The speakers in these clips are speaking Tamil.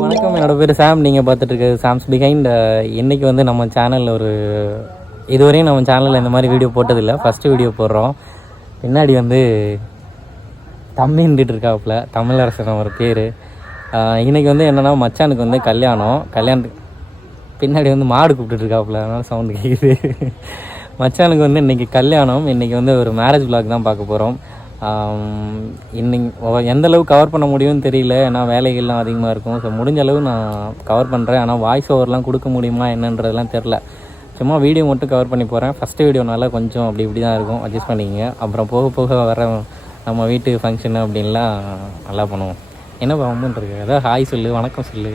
வணக்கம், என்னோட பேர் சாம். நீங்கள் பார்த்துட்டு இருக்க சாம்ஸ் பிஹைண்ட். இன்றைக்கி வந்து நம்ம சேனலில் இதுவரையும் நம்ம சேனலில் இந்த மாதிரி வீடியோ போட்டதில்லை, ஃபஸ்ட்டு வீடியோ போடுறோம். பின்னாடி வந்து தம்பின்ட்டு இருக்காப்புல, தமிழரசன் அவர் பேர். இன்றைக்கி வந்து என்னென்னா மச்சானுக்கு வந்து கல்யாணத்துக்கு பின்னாடி வந்து மாடு கூப்பிட்டுருக்காப்புல, அதனால் சவுண்டு கேட்குது. மச்சானுக்கு வந்து இன்றைக்கி கல்யாணம். இன்றைக்கி வந்து ஒரு மேரேஜ் விளாக் தான் பார்க்க போகிறோம். இன்னைக்கு எந்தளவு கவர் பண்ண முடியும்னு தெரியல, ஏன்னா வேலைகள்லாம் அதிகமாக இருக்கும். ஸோ முடிஞ்ச அளவு நான் கவர் பண்ணுறேன். ஆனால் வாய்ஸ் ஓவர்லாம் கொடுக்க முடியுமா என்னன்றதுலாம் தெரில. சும்மா வீடியோ மட்டும் கவர் பண்ணி போகிறேன். ஃபஸ்ட்டு வீடியோனால கொஞ்சம் அப்படி தான் இருக்கும், அட்ஜஸ்ட் பண்ணிக்கங்க. அப்புறம் போக போக வர நம்ம வீட்டு ஃபங்க்ஷனு அப்படின்லாம் நல்லா பண்ணுவோம். என்ன பண்ணுறது, அதாவது ஹாய் சொல்லு, வணக்கம் சொல்லு.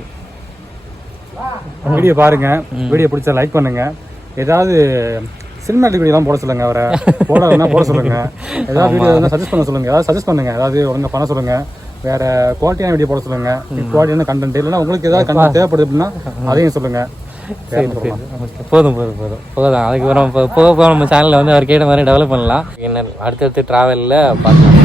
வீடியோ பாருங்கள், வீடியோ பிடிச்சா லைக் பண்ணுங்கள். ஏதாவது சினிமாட்டிக் வீடியோலாம் போட சொல்லுங்கள், அவரை போட சொல்லுங்கள். ஏதாவது வீடியோ வந்து சஜஸ்ட் பண்ண சொல்லுங்கள், ஏதாவது சஜஸ்ட் பண்ணுங்கள். ஏதாவது ஒழுங்காக பண்ண சொல்லுங்கள். வேறு குவாலிட்டியான வீடியோ போட சொல்லுங்கள். குவாலிட்டியான கண்டென்ட் இல்லைன்னா உங்களுக்கு ஏதாவது கண்டென்ட் தேவைப்படுது அப்படின்னா அதையும் சொல்லுங்கள். சரி போதும். அதுக்கப்புறம் போக நம்ம சேனலில் வந்து அவர் கேட்ட மாதிரி டெவலப் பண்ணலாம். என்ன அடுத்தடுத்து ட்ராவலில் பார்க்கலாம்.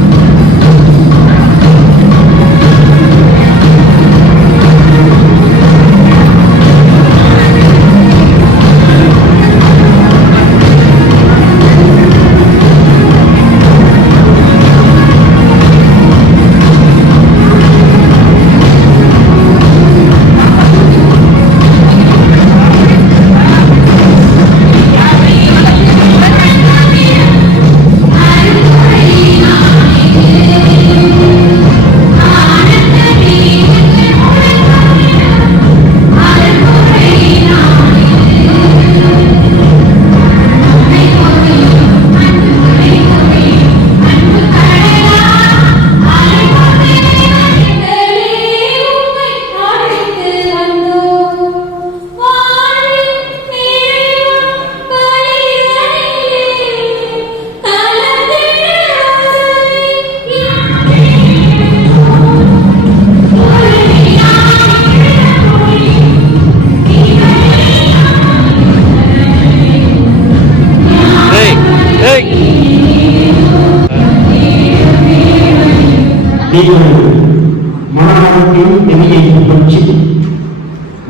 மனநலத்தின் எண்ணியை பற்றி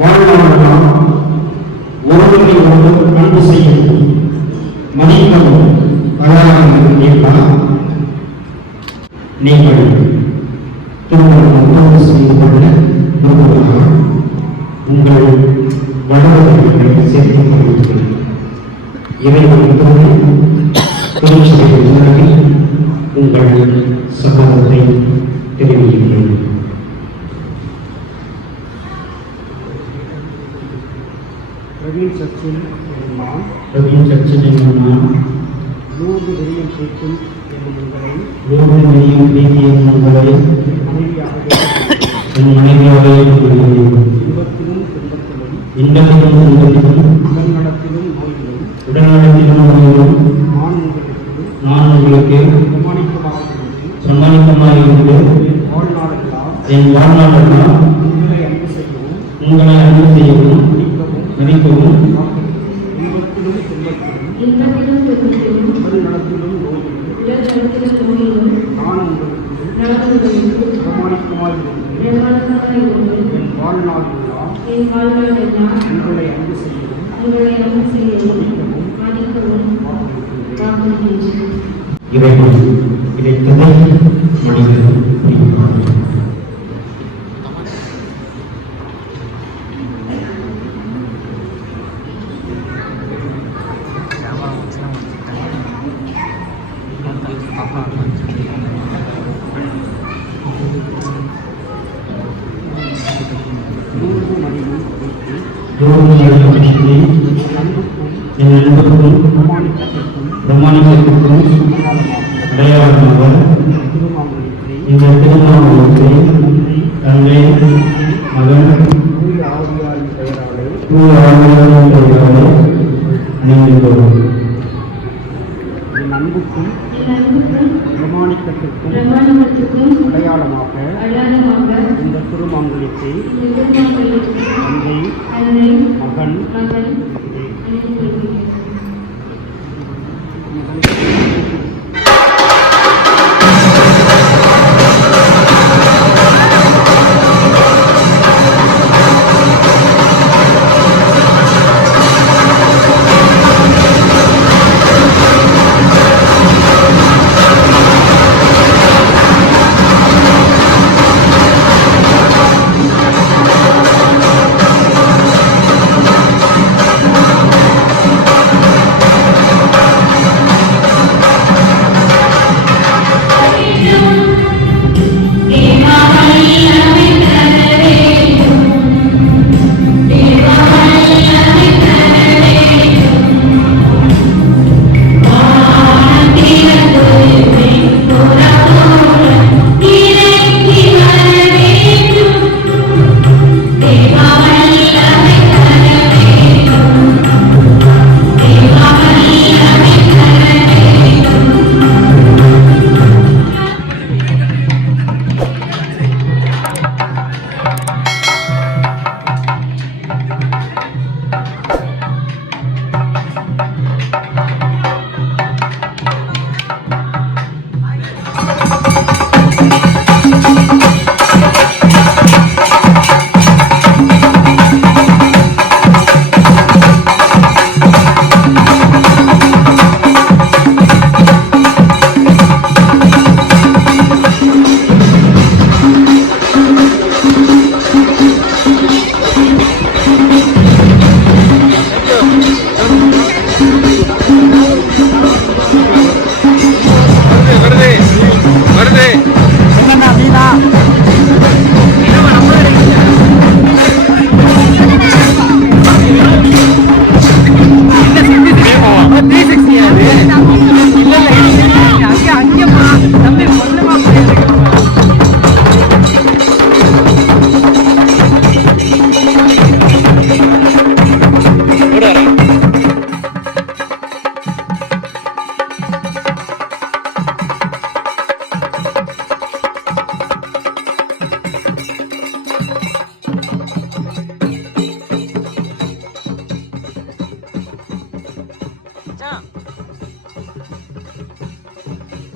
வாழ்நாளெல்லாம் ஒருவரை ஒருவர் அன்பு செய்யும் மதிப்பதும் தயாராக நீங்கள் திருமணம் செய்து கொள்ள விரும்புவதாக உங்கள் வளர்களை சேர்த்துக் கொள்கிறீர்கள். இறைவன் திருச்சபையில் உங்கள் சகோதரத்தை தெரிவிக்கிறேன். பிரவீன் சச்சின் நான் 100 வெளியில் கேட்கும் உங்களை என் மனைவியாக இன்பத்திலும் துன்பத்திலும் உடல்நலத்திலும் நோய்களும் நான் உங்களுக்கு சமாளிக்கமாக இருந்து என் வாழ்நாளெல்லாம் உங்களை அன்பு செய்யவும் மதிக்கவும் இறைவன் கிடைத்ததை மனிதன் புரிவார். என் அன்புக்கும் பிரமாணிக்கத்திற்கும் அடையாளமாக இந்த திருமாவளத்தை தந்தை மகன் பெயராலே அணிந்துள்ளோம். என் அன்புக்கும் பிரமாணிக்கத்திற்கும் அடையாளமாக இந்த திருமாங்கல்யத்தை தந்தை மகன்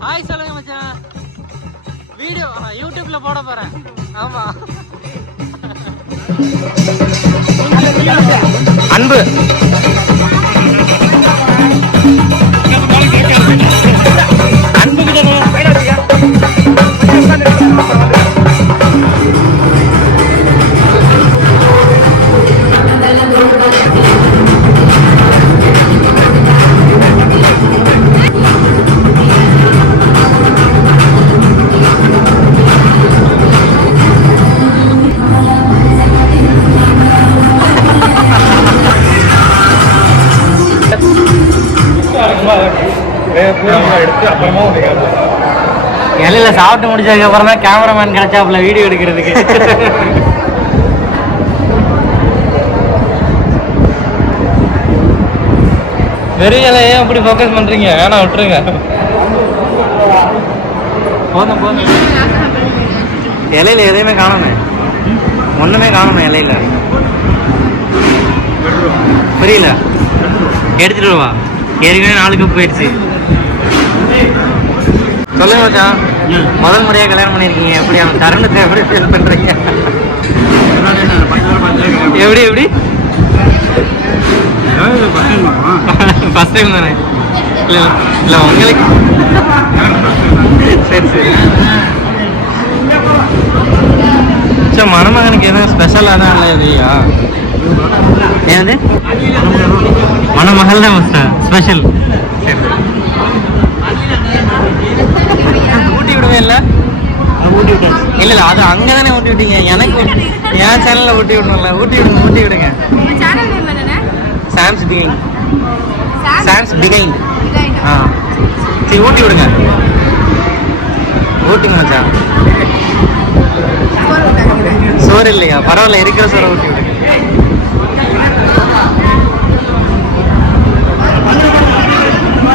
ஹாய் சொல்லுங்க மச்சான். வீடியோ யூடியூப்ல போட போறேன். ஆமா. அன்பு எடுத்து அப்புறமா இலையில சாப்பிட்டு முடிச்சதுக்கு அப்புறம் தான் கேமராமேன் கிடைச்சாப்புல வீடியோ எடுக்கிறதுக்கு. வெறும் இலையே அப்படி ஃபோக்கஸ் பண்றீங்க, வேணா விட்டுருங்க. போதும் போதும். இலையில எதையுமே காணுமே, ஒண்ணுமே காணுமே இலையில. புரியல, எடுத்துட்டு வா. ஏற்கனவே 4 கப் போயிடுச்சு. சொல்லுங்க மச்சான், முதல் முறையாக கல்யாணம் பண்ணியிருக்கீங்க, எப்படி அந்த தருணத்தை எப்படி ஃபீல் பண்ணுறீங்க? எப்படி எப்படி ஃபஸ்ட் டைம் தானே? இல்லை இல்லை உங்களுக்கு சரி சரி. சார் மணமகனுக்கு எதுவும் ஸ்பெஷலாக தான் இல்லை இல்லையா? ஏது மணமகள் தான் ஸ்பெஷல். சரி ஊட்டி விடுவேன் இல்லை? ஊட்டி விட்டேன். இல்லை இல்லை அது அங்கே தானே ஊட்டி விட்டீங்க, எனக்கு என் சேனலில் ஊட்டி விடணும்ல. ஊட்டி விடுங்க ஊட்டி விடுங்க. சாம்ஸ் பிகைன். சாம்ஸ் பிகைன். ஆ சரி ஊட்டி விடுங்க. ஊட்டிங்க மச்சான். சோறு இல்லையா? பரவாயில்ல, இருக்கிற சோறை ஊட்டி விடுங்க.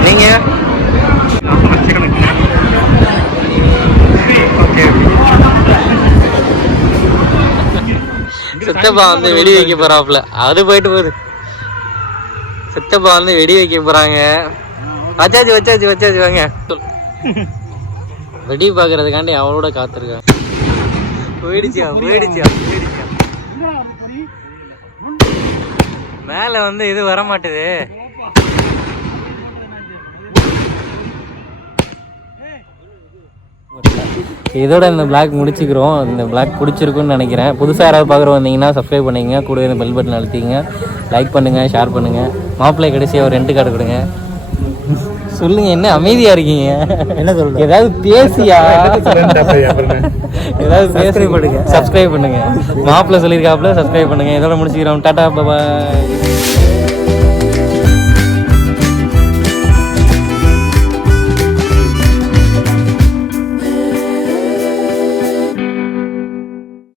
நீங்க சித்தப்பா வந்து வெடி வைக்க போறாப்ல, அது போயிட்டு போகுது. சித்தப்பா வந்து வெடி வைக்க போறாங்க. வச்சாச்சு வச்சாச்சு வச்சாச்சு வாங்க. வெடி பாக்குறதுக்காண்டி அவளோட காத்திருக்காங்க. போயிடுச்சா போயிடுச்சா போயிடுச்சா. மேல வந்து இது வர மாட்டுது. இதோட இந்த பிளாக் முடிச்சுக்கிறோம். இந்த பிளாக் பிடிச்சிருக்குன்னு நினைக்கிறேன். புதுசாக யாராவது பார்க்குற வந்தீங்கன்னா சப்ஸ்கிரைப் பண்ணிக்கங்க, கூடவே இந்த பெல் பட்டன் அழுத்திங்க, லைக் பண்ணுங்கள், ஷேர் பண்ணுங்கள். மாப்பிள்ளை கடைசியாக ஒரு 2 கார்டு கொடுங்க. சொல்லுங்க, என்ன அமைதியாக இருக்கீங்க? என்ன சொல்லுங்க, ஏதாவது பேசியா? ஏதாவது பேசி பண்ணுங்க, சப்ஸ்கிரைப் பண்ணுங்க. மாப்பிள்ளை சொல்லியிருக்காப்புல சப்ஸ்கிரைப் பண்ணுங்க. இதோட முடிச்சுக்கிறோம். டாடா பாய்.